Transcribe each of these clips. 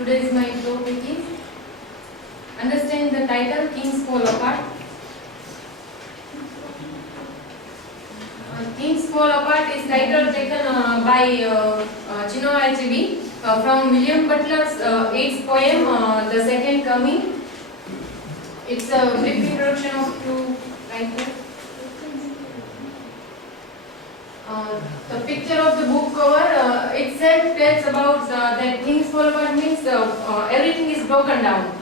Today's my topic is understand the title Kings Fall Apart. Kings Fall Apart is title taken by Chinua Achebe from William Butler's 8th poem, The Second Coming. It's a brief introduction of two writers. The picture of the book cover itself tells about that Things Fall Apart means everything is broken down.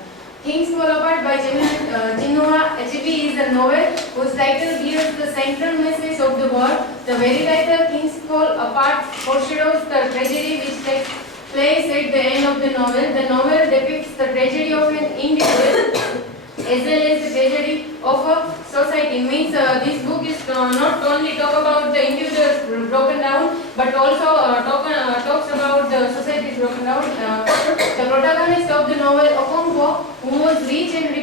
Things Fall Apart by Chinua Achebe is a novel whose title gives the central message of the war. The very title Things Fall Apart foreshadows the tragedy which takes place at the end of the novel. The novel depicts the tragedy of an individual as well as the tragedy of a society. Means this book is not only talk about the individuals broken down, but also talks about the society broken down. The protagonist of the novel, Okonkwo, who was rich and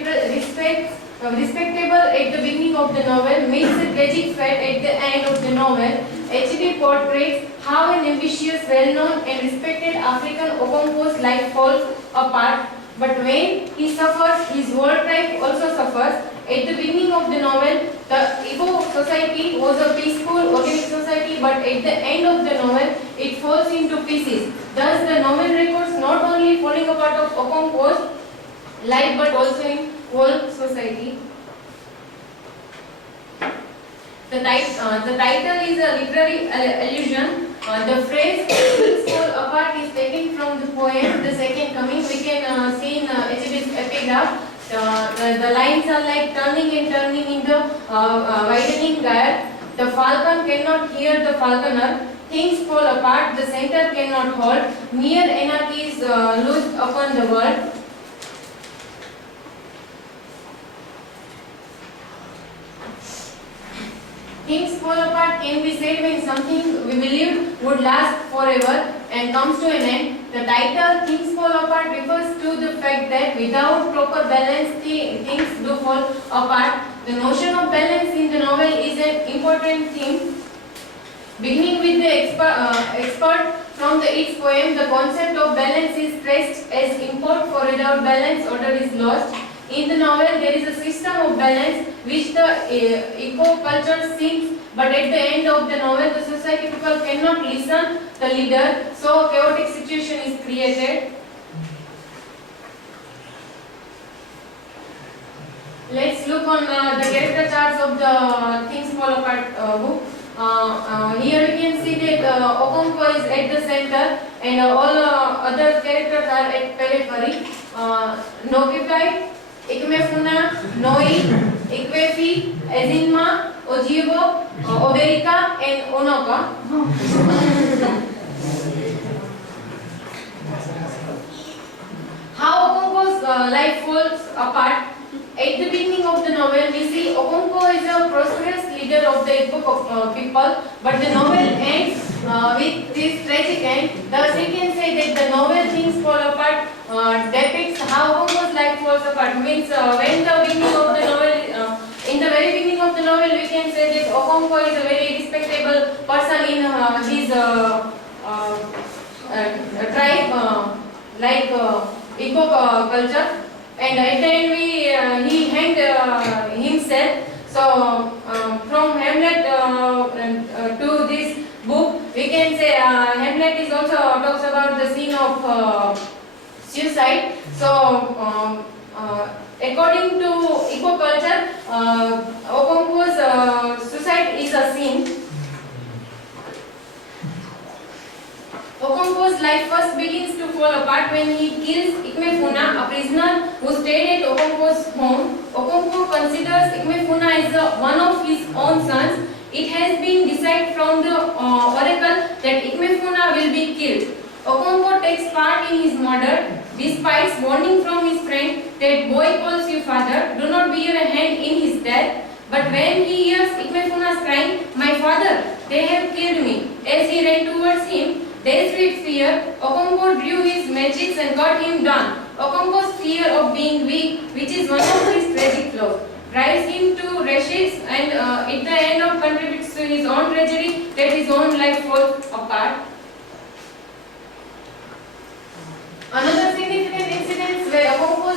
respectable at the beginning of the novel, meets a tragic fate at the end of the novel. Achebe portrays how an ambitious, well-known and respected African Okonkwo's life falls apart. But when he suffers, his whole tribe also suffers. At the beginning of the novel, the Igbo society was a peaceful, organic society, but at the end of the novel, it falls into pieces. Thus, the novel records not only falling apart of Okonkwo's life, but also in whole society. The title is a literary allusion. The phrase "Things Fall Apart" is taken from the poem "The Second Coming." We can see in Achebe's epigraph. The lines are like turning and turning in the widening gyre. The falcon cannot hear the falconer. Things fall apart. The center cannot hold. Mere anarchy is loosed upon the world. Things fall apart can be said when something we believed would last forever and comes to an end. The title Things Fall Apart refers to the fact that without proper balance, things do fall apart. The notion of balance in the novel is an important theme. Beginning with the expert from its poem, the concept of balance is stressed as import, for without balance, order is lost. In the novel, there is a system of balance which the eco-culture seeks, but at the end of the novel, the society people cannot listen the leader, so a chaotic situation is created. Let's look on the character charts of the Things Fall Apart book. Here we can see that Okonkwo is at the center and all other characters are at periphery. Nokipai, Ikmefuna, Noi, Ikwefi, Ezinma, Ojibo, Oberika, and Onoka. How Okonkwo's life falls apart. At the beginning of the novel, we see Okonkwo is a prosperous leader of the Igbo people, but the novel ends with this tragic end. Thus, we can say that the novel Things Fall Apart depicts how Okonkwo's life falls apart. Means when the beginning of the novel, in the very beginning of the novel, we can say that Okonkwo is a very respectable person in his tribe, like Igbo culture. And at the end, he hanged himself. So, from Hamlet to this book, we can say Hamlet is also talks about the scene of suicide. So, according to Igbo culture, Okonkwo's suicide is a sin. Okonkwo's life first begins to fall apart when he kills Ikmefuna, a prisoner who stayed at Okonkwo's home. Okonkwo considers Ikmefuna as one of his own sons. It has been decided from the oracle that Ikmefuna will be killed. Okonkwo takes part in his murder, despite warning from his friend that boy calls you father, do not bear a hand in his death. But when he hears Ikmefuna's crying, my father, they have killed me, as he ran towards him, dazed with fear, Okonkwo drew his magics and got him down. Okonkwo's fear of being weak, which is one of his tragic flaws, drives him to rashes and at the end of contributes to his own tragedy that his own life falls apart. Another significant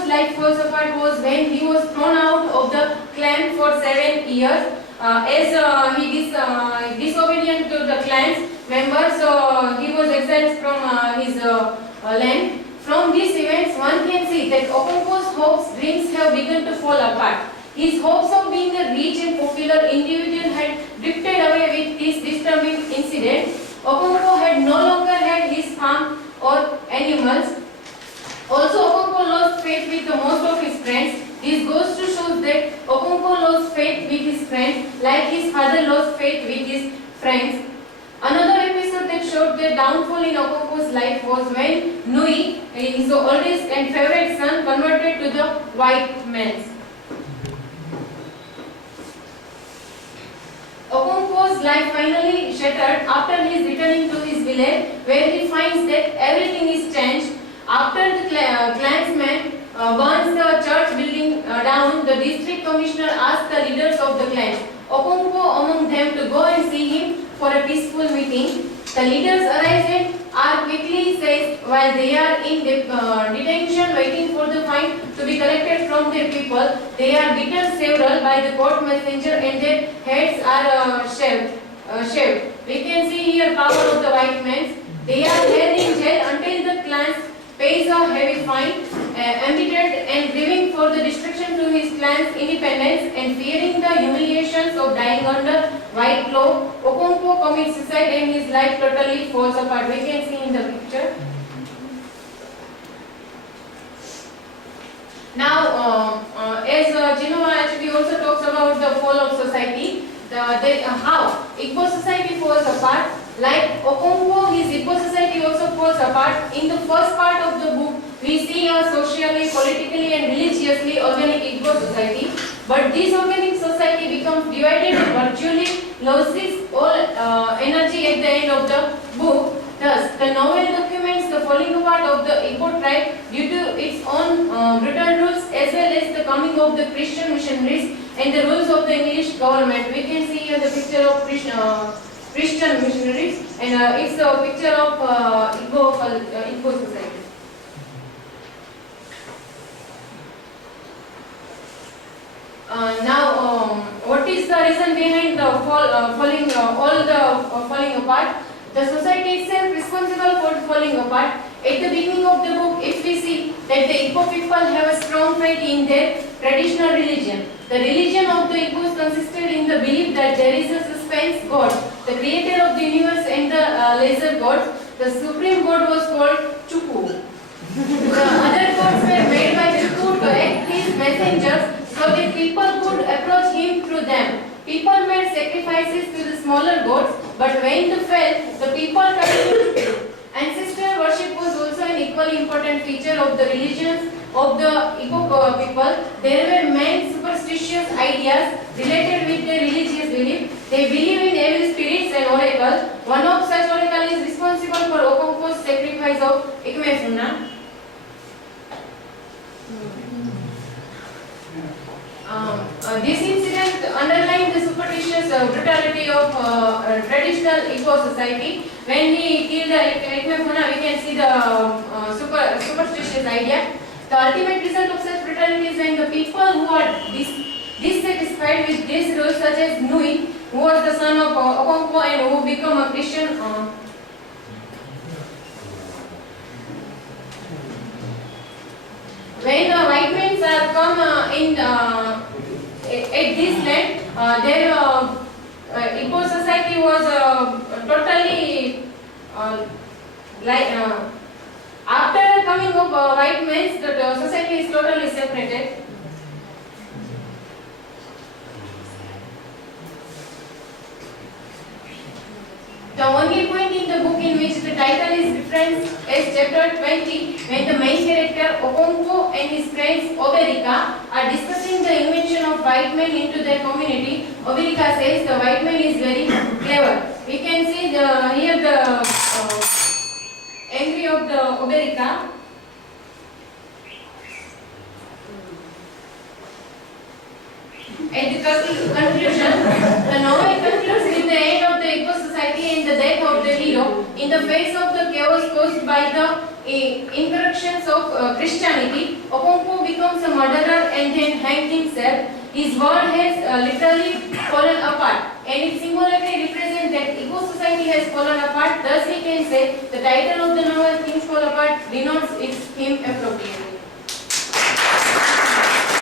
life falls apart was when he was thrown out of the clan for 7 years. As he disobedient to the clan's members, so he was exiled from his land. From these events, one can see that Okonkwo's hopes, dreams have begun to fall apart. His hopes of being a rich and popular individual had drifted away with this disturbing incident. Okonkwo had no longer had his farm or animals. Also, Okonkwo lost faith with most of his friends. This goes to show that Okonkwo lost faith with his friends, like his father lost faith with his friends. Another episode that showed the downfall in Okonkwo's life was when Nui, his oldest and favorite son, converted to the white man. Okonkwo's life finally shattered after his returning to his village, where he finds that everything is changed. After the clansman burns the church building down, the district commissioner asked the leaders of the clans, Okonkwo among them, to go and see him for a peaceful meeting. The leaders arrive and are quickly says while they are in detention waiting for the fine to be collected from their people, they are beaten several by the court messenger and their heads are shaved. We can see here power of the white men. They are held in jail until the clans pays a heavy fine, embittered and grieving for the destruction to his clan's independence and fearing the humiliations of dying under white law, Okonkwo commits suicide and his life totally falls apart. We can see in the picture. Now, as Chinua actually also talks about the fall of society, how Igbo society falls apart. Like Okonkwo, his Igbo society also falls apart. In the first part of the book, we see a socially, politically and religiously organic Igbo society. But this organic society becomes divided and virtually loses all energy at the end of the book. Thus, the novel documents the falling apart of the Igbo tribe due to its own brutal rules as well as the coming of the Christian missionaries and the rules of the English government. We can see here the picture of Christian missionaries, and it's a picture of Igbo society. Now, what is the reason behind the falling apart? The society itself responsible for falling apart. At the beginning of the book, if we see that the Igbo people have a strong faith in their traditional religion. The religion of the Igbos consisted in the belief that there is a suspense God, the creator of the universe and the lesser gods. The supreme god was called Chukwu. The other gods were made by Chukwu to act his messengers so that people could approach him through them. People made sacrifices to the smaller gods, but when they fell, the people continued. Ancestor worship was also an equally important feature of the religions of the Igbo people. There were many superstitious ideas related with their religious belief. They believe in evil spirits and oracles. One of such oracles is responsible for Okonkwo's sacrifice of Ikemefuna. This incident underlined the superstitious brutality of traditional Igbo society. When he killed Ikemefuna, we can see the superstitious idea. The ultimate result of such brutality is when the people who are dissatisfied with these rules, such as Nui, who was the son of Okonkwo and who became a Christian, when white men are come in at this land, their Igbo society was totally after coming of white men, the society is totally separated. The only point in the book in which the title is referenced is chapter 20, when the main character Okonkwo and his friends Oberika are discussing the invention of white men into their community. Oberika says the white man is very clever. We can see here the angry of the Oberika. At the conclusion, the novel concludes with the end of the Igbo society and the death of the hero in the face of the chaos caused by the incorrections of Christianity, Okonkwo becomes a murderer and then hanged himself. His world has literally fallen apart, and it symbolically represents that Igbo society has fallen apart. Thus, we can say the title of the novel "Things Fall Apart" denotes its theme appropriately.